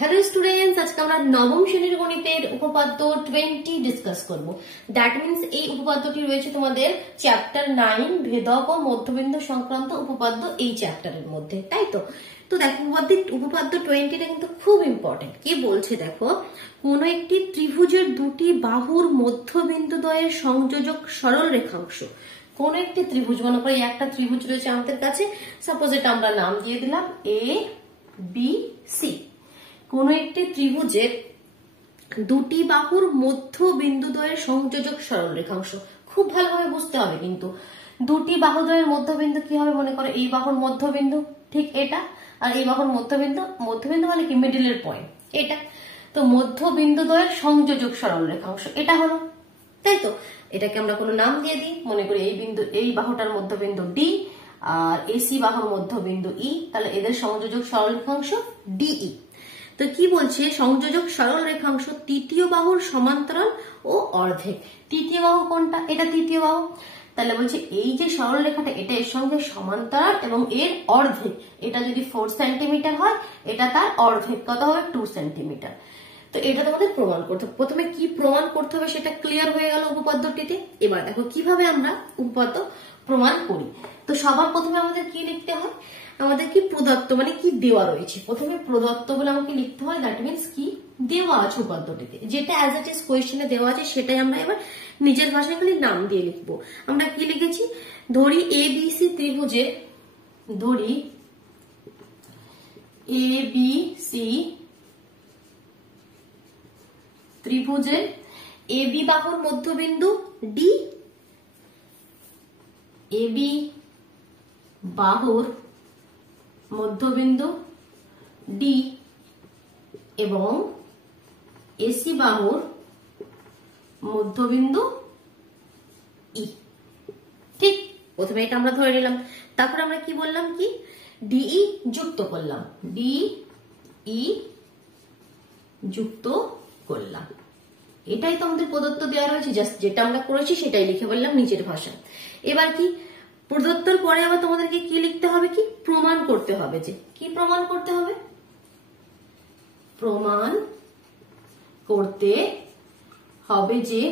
Hello students, আজকে আমরা নবম শ্রেণীর গণিতের উপপাদ্য 20 ডিসকাস করব। দ্যাট মিন্স এই উপপাদ্যটি রয়েছে তোমাদের চ্যাপ্টার 9 ভেদক ও মধ্যবিন্দু সংক্রান্ত উপপাদ্য এই চ্যাপ্টারের মধ্যে, তাই তো। তো দেখো উপপাদ্য 20টা কিন্তু খুব ইম্পর্টেন্ট। কি বলছে দেখো, কোন একটি ত্রিভুজের দুটি বাহুর মধ্যবিন্দুদ্বয়ের সংযোজক সরল রেখাংশ। কোন একটি ত্রিভুজ, মনে করে একটা ত্রিভুজ রয়েছে আমাদের কাছে, সাপোজ এটা আমরা নাম দিয়ে দিলাম এ বি সি। কোন একটি ত্রিভুজের দুটি বাহুর মধ্যবিন্দুদ্বয়ের সংযোজক সরল রেখাংশ। খুব ভালোভাবে বুঝতে হবে কিন্তু দুটি বাহুদ্বয়ের মধ্যবিন্দু কি হবে, মনে করো এই বাহুর মধ্যবিন্দু ঠিক এটা, আর এই বাহুর মধ্যবিন্দু মানে কি মিডলের পয়েন্ট এটা। তো মধ্যবিন্দুদ্বয়ের সংযোজক সরল রেখাংশ এটা হলো, তাই তো। এটাকে আমরা কোনো নাম দিয়ে দিই, মনে করি এই বাহুটার মধ্যবিন্দু ডি আর এসি বাহুর মধ্যবিন্দু ই, তাহলে এদের সংযোজক সরল রেখাংশ ডিই। তো কি বলছে, সংযোজক সরল রেখাংশ তৃতীয় বাহুর সমান্তরাল ও অর্ধেক। তৃতীয় বাহু কোনটা? এটা তৃতীয় বাহু। তাহলে বলছে এই যে সরল রেখাটা এটা এর সঙ্গে সমান্তরাল এবং এর অর্ধেক। এটা যদি 4 সেন্টিমিটার হয়, এটা তার অর্ধেক কত হবে? 2 সেন্টিমিটার। তো এটা তোমাদের প্রমাণ করতে হবে। প্রথমে কি প্রমাণ করতে হবে সেটা ক্লিয়ার হয়ে গেল উপপাদ্যটিতে। এবার দেখো কিভাবে আমরা উপপাদ্য প্রমাণ করি। তো সবার প্রথমে আমাদের কি লিখতে হয়, আমাদের কি প্রদত্ত মানে কি দেওয়া রয়েছে। প্রথমে প্রদত্ত বলে আমাকে লিখতে হয়, দ্যাট মিন্স কি দেওয়া আছে উপপাদ্যটিতে, যেটা অ্যাজ ইট ইজ কোয়েশ্চেনে দেওয়া আছে সেটাই আমরা এবার নিজের ভাষায় খালি নাম দিয়ে লিখবো। আমরা কি লিখেছি, ধরি এ বি সি ত্রিভুজে, ধরি A B C ত্রিভুজে A B বাহুর মধ্যবিন্দু ডি, এ বি বাহুর মধ্যবিন্দু ডি এবং এসি বাহুর মধ্যবিন্দু ই। ঠিক, প্রথমে এটা আমরা ধরে নিলাম। তারপর আমরা কি বললাম, কি ডিই যুক্ত করলাম, ডিই যুক্ত করলাম। এটাই তো আমাদের প্রদত্ত দেওয়া রয়েছে, জাস্ট যেটা আমরা করেছি সেটাই লিখে বললাম নিজের ভাষায়। এবার কি প্রদত্তর পরে আবার তোমাদেরকে কি লিখতে হবে, কি প্রমাণ করতে হবে। যে কি প্রমাণ করতে হবে, প্রমাণ করতে হবে যে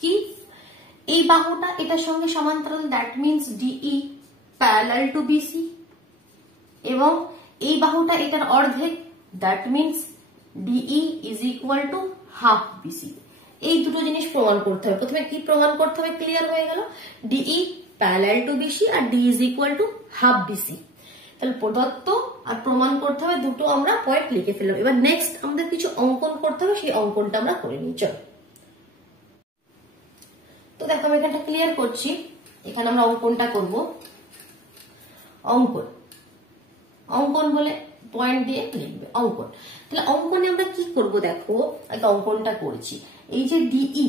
কি এই বাহুটা এটার সঙ্গে সমান্তরাল, that means DE parallel to BC, এবং এই বাহুটা এটার অর্ধেক, that means DE is equal to half BC. এই দুটো জিনিস প্রমাণ করতে হবে। প্রথমে কি প্রমাণ করতে হবে ক্লিয়ার হয়ে গেল, ডিই প্যারালাল টু বিসি আর D is equal to half BC. তাহলে প্রদত্ত আর প্রমাণ করতে হবে, দুটো আমরা পয়েন্ট লিখে ফেললাম। এবার নেক্সট আমাদের কিছু অঙ্কন করতে হবে, সেই অঙ্কনটা আমরা করে নিই। চলো, তো দেখো আমি এখানটা ক্লিয়ার করছি। এখানে আমরা অঙ্কনটা করব। অঙ্কন বলে পয়েন্ট দিয়ে লিখবে অঙ্কন। তাহলে অঙ্কনে আমরা কি করব, দেখো একটা অঙ্কনটা করেছি। এই যে ডিই,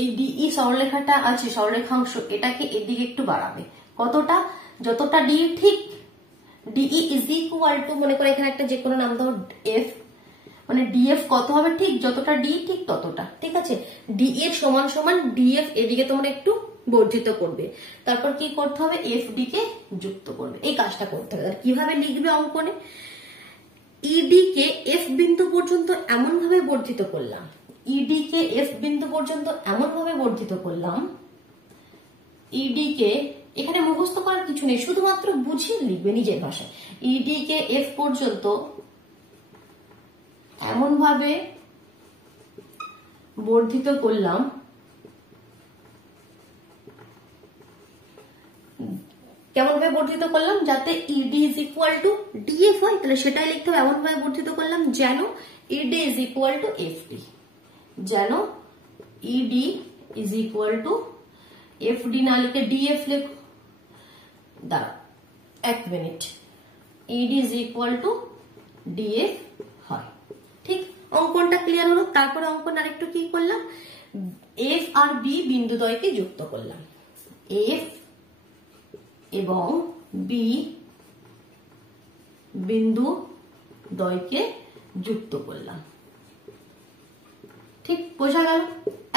এই ডিই সরলরেখাটা আছে, সরলরেখাংশ, এটাকে এদিকে একটু বাড়াবে। কতটা? যতটা ডি ঠিক, ডিই ইজ ইকুয়াল টু, মনে করে এখানে একটা যে কোনো নাম দাও এফ, মানে ডিএফ কত হবে, ঠিক যতটা ডি ঠিক ততটা। ঠিক আছে, ডি এর সমান সমান ডিএফ এদিকে তোমরা একটু বর্ধিত করবে। তারপর কি করতে হবে, এফ ডি কে যুক্ত করবে। এই কাজটা করতে হবে। আর কিভাবে লিখবে অঙ্কনে, ইডি কে এফ বিন্দু পর্যন্ত এমন ভাবে বর্ধিত করলাম, ইডি কে এফ বিন্দু পর্যন্ত এমন ভাবে বর্ধিত করলাম, ইডি কে, এখানে মুখস্থ করার কিছু নেই, শুধুমাত্র বুঝিয়ে লিখবে নিজের ভাষায়। ইডি কে এফ পর্যন্ত এমন ভাবে বর্ধিত করলাম কেমন ভাবে বর্ধিত করলাম, যাতে ED is equal to DF হয়। তাহলে সেটাই লিখতে হবে, এমন ভাবে বর্ধিত করলাম যেন ED is equal to FD, যেন ED is equal to FD না লিখে ডিএফ লেখো। দাঁড়াও 1 minute, ED is equal to DF হয়। ঠিক, অঙ্কনটা ক্লিয়ার হলো। তারপরে অঙ্কন আরেকটু কি করলাম, এফ আর বি বিন্দুদ্বয়কে যুক্ত করলাম, এফ এবং বি বিন্দুদ্বয়কে যুক্ত করলাম। ঠিক, বোঝা গেল?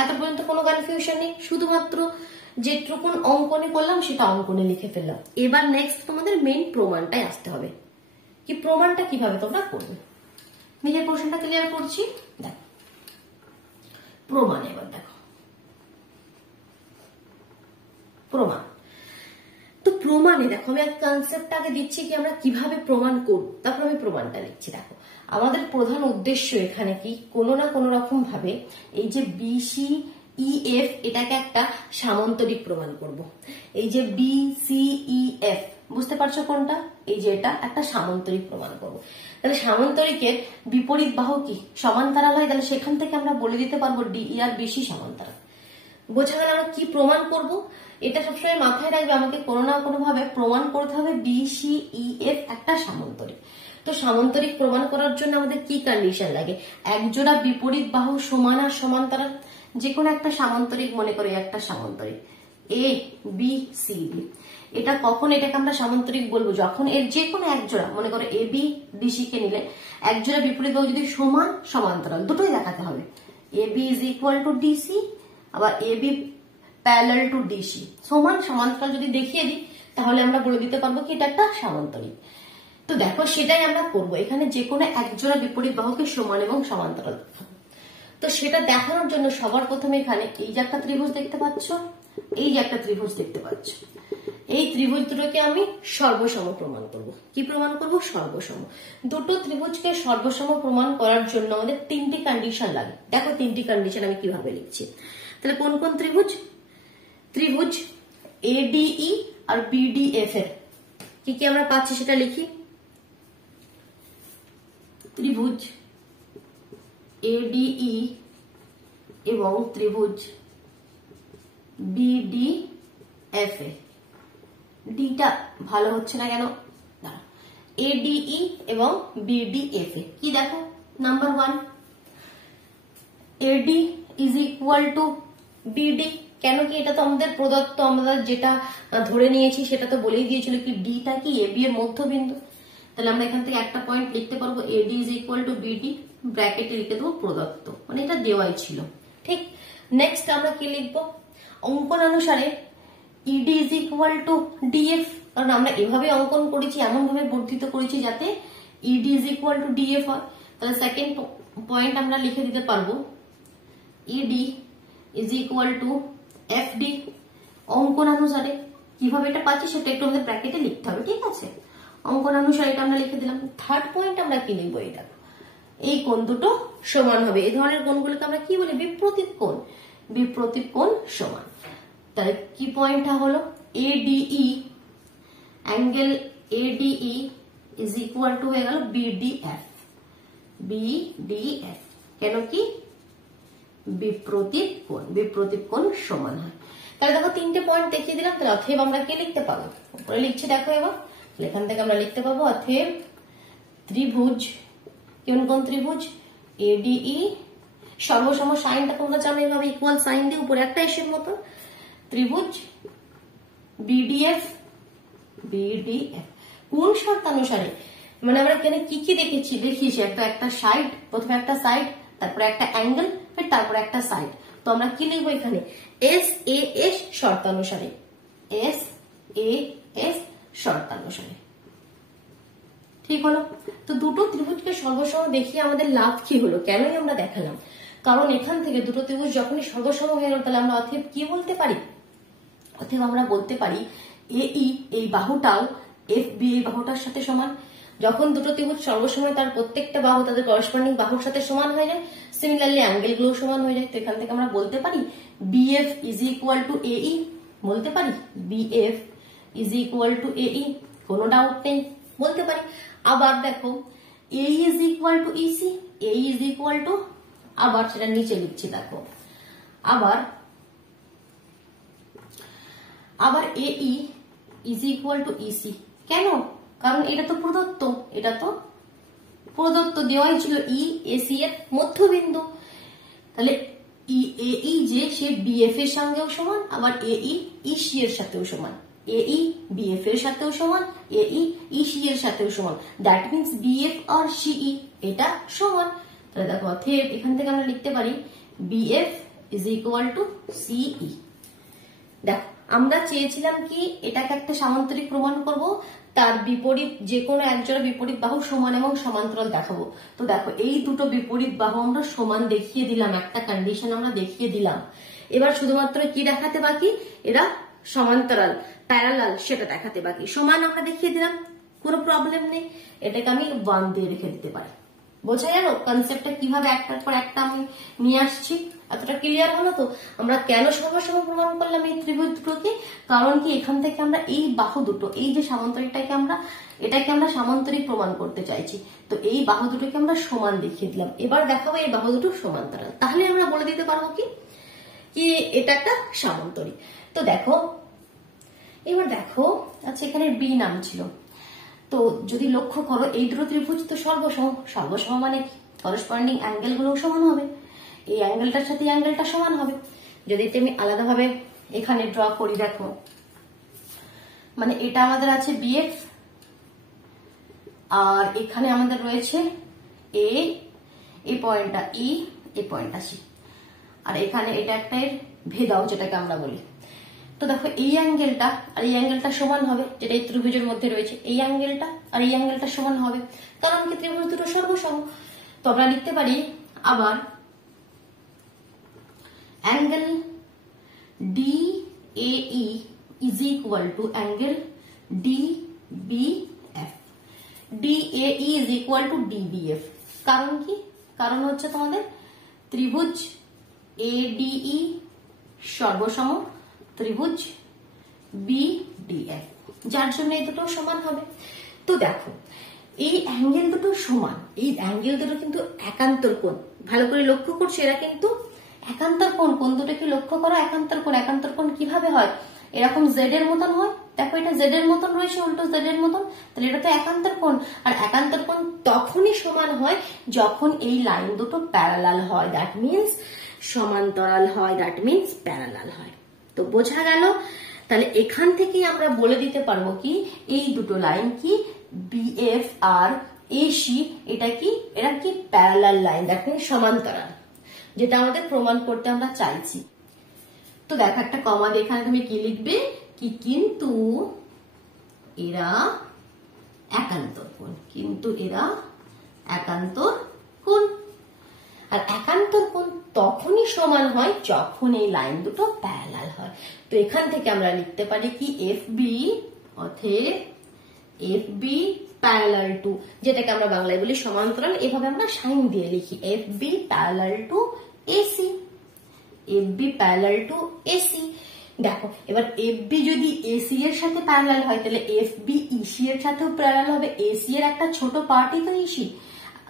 এত পর্যন্ত কোনো কনফিউশন নেই, শুধুমাত্র যেটুকু অঙ্কনে করলাম সেটা অঙ্কনে লিখে ফেললাম। এবার নেক্সট তোমাদের মেইন প্রমাণটাই আসতে হবে। কি প্রমাণটা কিভাবে তোমরা করবে, নিজের কোশ্চেনটা ক্লিয়ার করছি। দেখো প্রমাণ, এবার দেখো প্রমাণ। তো প্রমাণে দেখো আমি এক কনসেপ্টটা আগে দিচ্ছি কি আমরা কিভাবে প্রমাণ করব, তারপর আমি প্রমাণটা লিখছি। দেখো আমাদের প্রধান উদ্দেশ্য এখানে কি কোনো না কোনো রকম ভাবে এই যে বিসি ইএফ এটাকে একটা সামান্তরিক প্রমাণ করব। এই যে বিসিইএফ বুঝতে পারছো কোনটা, এই যে এটা একটা সামান্তরিক প্রমাণ করব। তাহলে সামান্তরিকের বিপরীত বাহু কি সমান্তরাল হয়, তাহলে সেখান থেকে আমরা বলে দিতে পারবো ডিই আর বিসি সমান্তরাল। বোঝা গেল আমরা কি প্রমাণ করব। এটা সবসময় মাথায় রাখবে, আমাকে কোনো না কোনো ভাবে প্রমাণ করতে হবে বিসিইএফ একটা সামান্তরিক। তো সামান্তরিক প্রমাণ করার জন্য আমাদের কি কন্ডিশন লাগে, একজোড়া বিপরীত বাহু সমান আর সমান্তরাল। যে কোনো একটা সামান্তরিক মনে করি, একটা সামান্তরিক এ বি সি ডি, এটা কখন এটাকে আমরা সামান্তরিক বলবো, যখন এর যে কোনো একজোড়া মনে করো এ বি ডিসি কে নিলে একজোড়া বিপরীত বাহু যদি সমান সমান্তরাল দুটোই দেখাতে হবে। A B is equal to DC, আবার A B parallel to DC, সমান সমান্তরাল যদি দেখিয়ে দিই তাহলে আমরা বলে দিতে পারবো কি এটা একটা সামান্তরিক। তো দেখো সেটাই আমরা করবো, এখানে যে কোনো একজোড়া বিপরীত বাহুকে সমান এবং সমান্তরাল দেখাবো। তো সেটা দেখানোর জন্য সবার প্রথমে এখানে এই যে একটা ত্রিভুজ দেখতে পাচ্ছ, এই যে একটা ত্রিভুজ দেখতে পাচ্ছ, এই ত্রিভুজ দুটোকে আমি সর্বসম প্রমাণ করব। কি প্রমাণ করব, সর্বসম। দুটো ত্রিভুজকে সর্বসম প্রমাণ করার জন্য আমাদের তিনটি কন্ডিশন লাগে। দেখো তিনটি কন্ডিশন আমি কিভাবে লিখছি। তাহলে কোন কোন ত্রিভুজ, ত্রিভুজ এডিই আর বিডিএফ এর কি কি আমরা পাচ্ছি সেটা লিখি। ত্রিভুজ এডিই এবং ত্রিভুজ বিডিএফ এ, ডিটা ভালো হচ্ছে না কেন, এডিই এবং বিডিএফ এ কি দেখো, number 1 eddy is equal to BD. কেন কি, এটা তো আমাদের প্রদত্ত, আমরা যেটা ধরে নিয়েছি সেটা তো বলেই দিয়েছিল কি ডিটা কি এবি এর মধ্যবিন্দু। তাহলে আমরা এখান থেকে একটা পয়েন্ট লিখতে পারবো AD is equal to BD, ব্র্যাকেটে লিখে দেবো প্রদত্ত, মানে এটা দেওয়াই ছিল। ঠিক, নেক্সট আমরা কি লিখবো, অঙ্কন অনুসারে ED is equal to DF, কারণ আমরা এভাবে অঙ্কন করেছি, এমন ভাবে বর্ধিত করেছি যাতে ED is equal to DF হয়। তাহলে সেকেন্ড পয়েন্ট আমরা লিখে দিতে পারবো ED is equal to FD. অঙ্কন অনুসারে কিভাবে এটা পাচ্ছি সেটা একটু আমাদের ব্র্যাকেটে লিখতে হবে, ঠিক আছে। অঙ্কন অনুসারে এটা আমরা লিখে দিলাম। থার্ড পয়েন্ট আমরা কি লিখবো, এটা এই কোণ দুটো সমান হবে। এই ধরনের কোণগুলোকে আমরা কি বলি, বিপ্রতীপ কোণ। বিপ্রতীপ কোণ সমান, তাহলে কি পয়েন্টটা হলো ADE, angle ADE is equal two হয়ে গেল বিডিএফ। বিডিএফ কেন কি, বিপ্রতীপ কোণ, বিপ্রতীপ কোণ সমান হয়। তাহলে দেখো তিনটে পয়েন্ট দেখিয়ে দিলাম। তাহলে অতএব আমরা কি লিখতে পাবো, উপরে লিখছি দেখো এবার, এখান থেকে আমরা লিখতে পাবো অতএব ত্রিভুজ, কোন কোন ত্রিভুজ এডিই, সর্বসম সাইনটা তোমরা জানো এইভাবে ইকুয়াল সাইন দিয়ে উপরে একটা এসের মতো, ত্রিভুজ বিডিএফ। বিডিএফ কোন শর্তানুসারে, মানে আমরা এখানে কি কি দেখেছি দেখিয়েছি, একটা সাইড, প্রথমে একটা সাইড, তারপরে একটা অ্যাঙ্গেল, তারপরে একটা সাইড। তো আমরা কি লিখবো এখানে এস এ এস শর্তানুসারে, এস এ এস শর্তানুসারে। ঠিক হলো। তো দুটো ত্রিভুজকে সর্বসম দেখিয়ে আমাদের লাভ কি হলো, কেনই আমরা দেখালাম, কারণ এখান থেকে দুটো ত্রিভুজ যখনই সর্বসম হয়ে গেল তাহলে আমরা অতএব কি বলতে পারি, অতএব আমরা বলতে পারি এই এই বাহুটাও এফ বি এই বাহুটার সাথে সমান। যখন দুটো ত্রিভুজ সর্বসম হয় তার প্রত্যেকটা বাহু তাদের করসপন্ডিং বাহুর সাথে সমান হয়ে যায়, সিমিলারলি অ্যাঙ্গেল গুলো সমান হয়ে যায়। তো এখান থেকে আমরা বলতে পারি বিএফ ইজ ইকুয়াল টু এই, বলতে পারি বিএফ ইজ ইকুয়াল টু এই, কোনো ডাউট নেই, বলতে পারি। আবার দেখো A is equal to EC, A is equal to, আবার সেটা নিচে লিখছি দেখো, আবার এই ইজ ইকুয়াল টু ইসি। কেন, কারণ এটা তো প্রদত্ত, এটা তো প্রদত্ত দেওয়াই ছিল ই এসি এর মধ্যবিন্দু। তাহলে এই যে সে বিএফ এর সঙ্গেও সমান, আবার এই ইসি এর সাথেও সমান, এই বিএফ এর সাথেও সমান, এই ইসি এর সাথেও সমান। দ্যাট মিনস বিএফ আর সিই এটা সমান। তাহলে দেখো অতএব এখান থেকে আমরা লিখতে পারি বিএফ ইজ ইকুয়াল টু সিই। দেখো আমরা চেয়েছিলাম কি এটাকে একটা সামান্তরিক প্রমাণ করব, তার বিপরীত যে কোনো একজোড়া বিপরীত বাহু সমান এবং সমান্তরাল দেখাবো। তো দেখো এই দুটো বিপরীত বাহু আমরা সমান দেখিয়ে দিলাম, একটা কন্ডিশন আমরা দেখিয়ে দিলাম। এবার শুধুমাত্র কি দেখাতে বাকি, এরা সমান্তরাল প্যারালাল সেটা দেখাতে বাকি। সমান আমরা দেখিয়ে দিলাম, কোনো প্রবলেম নেই, এটাকে আমি 1 দিয়ে রেখে দিতে পারি। বোঝা গেল কনসেপ্টটা কিভাবে একটার পর একটা আমি নিয়ে আসছি? এতটা ক্লিয়ার হলো তো? আমরা কেন সর্বসম প্রমাণ করলাম এই ত্রিভুজ দুটোকে? কারণ কি এখান থেকে আমরা এই বাহু দুটো, এই যে সামান্তরিকটাকে এটাকে আমরা সামান্তরিক প্রমাণ করতে চাইছি, তো এই বাহু দুটোকে আমরা সমান দেখিয়ে দিলাম। এবার দেখাবো এই বাহু দুটো সমান্তরাল, তাহলে আমরা বলে দিতে পারবো কি এটা একটা সামান্তরিক। তো দেখো, এবার দেখো, আচ্ছা এখানে বি নাম ছিল, তো যদি লক্ষ্য করো এই দুটো ত্রিভুজ তো সর্বসম মানে করসপন্ডিং অ্যাঙ্গেল গুলো সমান হবে, এই অ্যাঙ্গেলটার সাথে অ্যাঙ্গেলটা সমান হবে। যদি আমি আলাদাভাবে এখানে ড্র করি, দেখো মানে এটা আমাদের আছে বিএফ, আর এখানে আমাদের রয়েছে এ, এই পয়েন্টটা ই, এই পয়েন্টটা সি, আর এখানে এটা একটা ভেদাও যেটাকে আমরা বলি। তো দেখো এই অ্যাঙ্গেলটা আর এই অ্যাঙ্গেলটা সমান হবে, যেটা এই ত্রিভুজের মধ্যে রয়েছে, এই অ্যাঙ্গেলটা আর এই অ্যাঙ্গেলটা সমান হবে, কারণ কি ত্রিভুজ দুটো সর্বসম। তো আমরা লিখতে পারি আবার angle DAE is equal to angle DBF. DAE is equal to DBF. কারণ কি? কারণ হচ্ছে তোমাদের ত্রিভুজ ADE সর্বসম ত্রিভুজ BDF, যার জন্য এই দুটো সমান হবে। তো দেখো এই অ্যাঙ্গেল দুটো সমান, এই অ্যাঙ্গেল দুটো কিন্তু একান্তর কোণ, ভালো করে লক্ষ্য করছো, এরা কিন্তু একান্তর কোণ। কোণ দুটো কি লক্ষ্য করো, একান্তর কোণ। একান্তর কোণ কিভাবে হয়? এরকম জেড এর মতন হয়, দেখো এটা জেড এর মতন রয়েছে, উল্টো জেড এর মতন, তাহলে এটা তো একান্তর কোণ। আর একান্তর কোণ তখনই সমান হয় যখন এই লাইন দুটো প্যারালাল হয়, দ্যাট মিনস সমান্তরাল হয়, দ্যাট মিনস প্যারালাল হয়। তো বোঝা গেল? তাহলে এখান থেকেই আমরা বলে দিতে পারবো কি এই দুটো লাইন কি বিএফ আর এসি, এটা কি এরা কি প্যারালাল লাইন, দ্যাট মিনস সমান্তরাল, যেটা আমাদের প্রমাণ করতে আমরা চাইছি। তো দেখো একটা কমা দিয়ে এখানে তুমি কি লিখবে কি কিন্তু এরা একান্তর কোণ, কিন্তু এরা একান্তর কোণ। আর একান্তর কোণ তখনই সমান হয় যখন এই লাইন দুটো প্যারালাল হয়। তো এখান থেকে আমরা লিখতে পারি কি FB অতএব FB প্যারালাল টু, যেটাকে আমরা বাংলায় বলি সমান্তরাল, এভাবে আমরা সাইন দিয়ে লিখি FB parallel to AC, FB parallel to AC। দেখো এবার FB যদি AC এর সাথে প্যারালাল হয় তাহলে FB EC এর সাথেও প্যারালাল হবে। AC এর একটা ছোট পার্টই তো EC,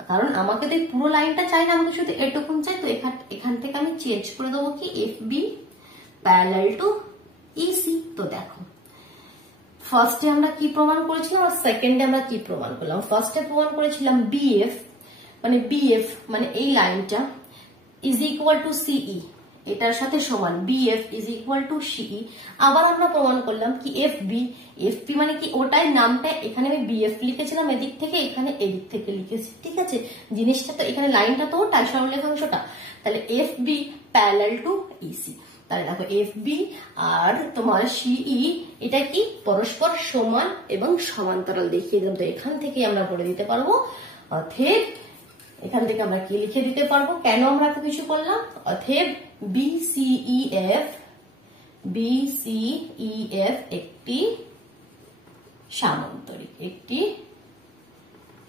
কারণ আমাকে তো পুরো লাইনটা চাই না, আমাকে শুধু এটুকুন চাই। তো এখান থেকে আমি চেঞ্জ করে দেবো কি FB প্যারালাল টু EC। তো দেখো ফার্স্টে আমরা কি প্রমাণ করেছিলাম আর সেকেন্ডে আমরা কি প্রমাণ করলাম। ফার্স্টে প্রমাণ করেছিলাম BF মানে এই লাইনটা ইজ ইকুয়াল টু CE, এটার সাথে সমান BF is equal two CE। আবার আমরা প্রমাণ করলাম কি FB মানে কি ওটাই নামটা, এখানে আমি BF লিখেছিলাম এদিক থেকে, এখানে এদিক থেকে লিখেছি, ঠিক আছে। জিনিসটা তো এখানে লাইনটা তো ওটাই সরলরেখাংশটা, তাহলে FB প্যারালাল টু EC। তাহলে দেখো FB আর তোমার CE এটা কি পরস্পর সমান এবং সমান্তরাল দেখিয়ে দিলাম। তো এখান থেকে আমরা বলে দিতে পারবো অতএব, এখান থেকে আমরা কি লিখে দিতে পারবো, কেন আমরা এত কিছু করলাম, অতএব BCEF একটি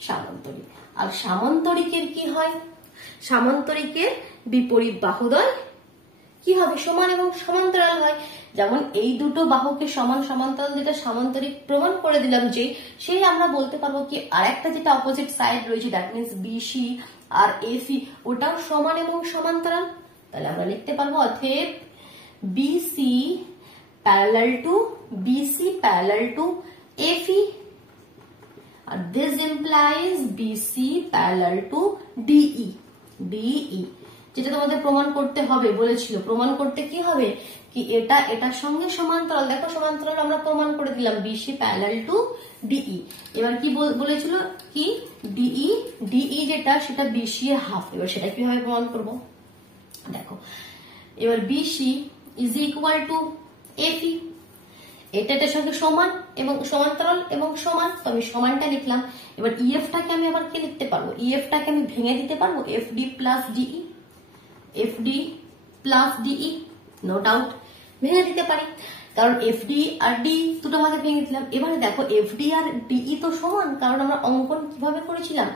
সামান্তরিক, আর সামান্তরিকের কি হয়, সামান্তরিকের বিপরীত বাহুদ্বয় কি হবে, সমান এবং সমান্তরাল হয়। যেমন এই দুটো বাহুকে সমান সমান্তরাল যেটা সামান্তরিক প্রমাণ করে দিলাম, যে সেই আমরা বলতে পারবো কি আরেকটা যেটা অপোজিট সাইড রয়েছে, দ্যাট মিনস BC আর AC, ওটাও সমান এবং সমান্তরাল। তাহলে আমরা লিখতে পারবো অতএব BC প্যারালাল টু AFE, আর this implies BC parallel to DE, যেটা তোমাদের প্রমাণ করতে হবে বলেছিল। প্রমাণ করতে কি হবে কি এটা এটার সঙ্গে সমান্তরাল, দেখো সমান্তরাল আমরা প্রমাণ করে দিলাম BC প্যারালাল টু DE। এবার কি বলেছিল কি DE যেটা সেটা BC এর হাফ, এবার সেটা কিভাবে প্রমাণ করব, দেখো এবার BC is equal two AFE, এটার সঙ্গে সমান এবং সমান্তরাল এবং সমান, তো আমি সমানটা লিখলাম। এবার ইএফটাকে আমি আবার কি লিখতে পারবো, ইএফটাকে আমি ভেঙে দিতে পারবো FD plus DE, FD plus DE, no doubt ভেঙে দিতে পারি, কারণ এফডি আর ডি দুটো ভাগে ভেঙে দিলাম। এবারে দেখো এফডি আর ডিই তো সমান, কারণ আমরা অঙ্কন কিভাবে করেছিলাম,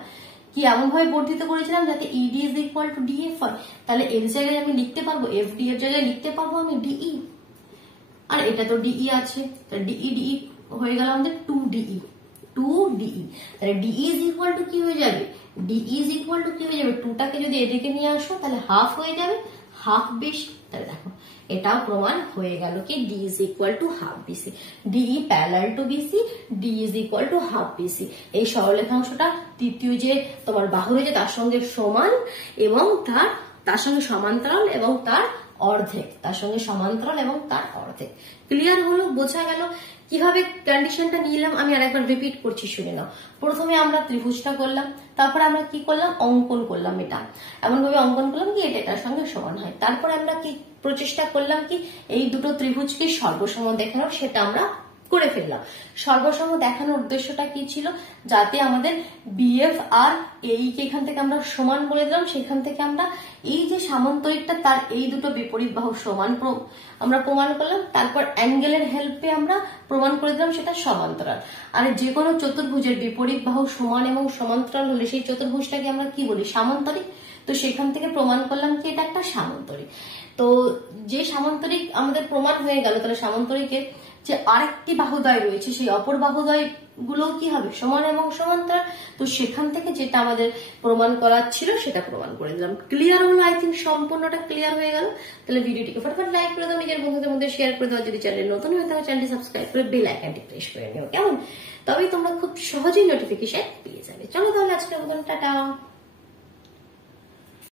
কি এমন ভাবে বর্ধিত করেছিলাম যাতে ED is equal to DF হয়। তাহলে এর জায়গায় আমি লিখতে পারবো এফডি এর জায়গায় লিখতে পারবো আমি ডিই, আর এটা তো ডিই আছে, ডিই ডিই হয়ে গেল আমাদের 2DE, 2DE। তাহলে ডিই ইজ ইকুয়াল টু কি হয়ে যাবে, ডিই ইজ ইকুয়াল টু কি হয়ে যাবে, 2টাকে যদি এদিকে নিয়ে আসো তাহলে হাফ হয়ে যাবে, হাফ বেশি। তাহলে দেখো এটাও প্রমাণ হয়ে গেল কি D is equal to half BC, DE parallel to BC, D is equal to half BC. এই সরলরেখাংশটা তৃতীয় যে তোমার বাহু রয়েছে তার সঙ্গে সমান এবং তার সঙ্গে সমান্তরাল এবং তার অর্ধেক, তার সঙ্গে সমান্তরাল এবং তার অর্ধেক। ক্লিয়ার হলো, বোঝা গেল কিভাবে কন্ডিশনটা নিলাম। আমি আরেকবার রিপিট করছি, শুনে নাও। প্রথমে আমরা ত্রিভুজটা করলাম, তারপরে আমরা কি করলাম, অঙ্কন করলাম, এটা এমন ভাবে অঙ্কন করলাম কি এটা এটার সঙ্গে সমান হয়। তারপরে আমরা কি প্রচেষ্টা করলাম কি এই দুটো ত্রিভুজকে সর্বসম দেখানো, সেটা আমরা করে ফেললাম। সর্বসম দেখানোর উদ্দেশ্যটা কি ছিল, যাতে আমাদের বিএফ আর এই কে এখান থেকে আমরা সমান বলে দিলাম, সেখান থেকে আমরা এই যে সামান্তরিকটা তার এই দুটো বিপরীত বাহু সমান আমরা প্রমাণ করলাম। তারপর অ্যাঙ্গেলের হেল্পে আমরা প্রমাণ করে দিলাম সেটা সমান্তরাল। আর যে কোনো চতুর্ভুজের বিপরীত বাহু সমান এবং সমান্তরাল হলে সেই চতুর্ভুজটাকে আমরা কি বলি, সামান্তরিক। তো সেখান থেকে প্রমাণ করলাম কি এটা একটা সামান্তরিক। তো যে সামান্তরিক আমাদের প্রমাণ হয়ে গেল, তাহলে সামান্তরিকের যে আরেকটি বাহুদ্বয় রয়েছে সেই অপর বাহুদ্বয় গুলো কি হবে, সমান এবং সমান্তরাল। তো সেখান থেকে যেটা আমাদের প্রমাণ করার ছিল সেটা প্রমাণ করে দিলাম। ক্লিয়ার হলো, আই থিঙ্ক সম্পূর্ণটা ক্লিয়ার হয়ে গেল। তাহলে ভিডিওটিকে ফটাফট লাইক করে দাও, নিজের বন্ধুদের মধ্যে শেয়ার করে দাও। যদি চ্যানেল নতুন হয়ে থাকে চ্যানেলটি সাবস্ক্রাইব করে বেল আইকনটি প্রেস করে নিও, কেমন? তবেই তোমরা খুব সহজেই নোটিফিকেশন পেয়ে যাবে। চলো তাহলে আজকের মতন টাটা।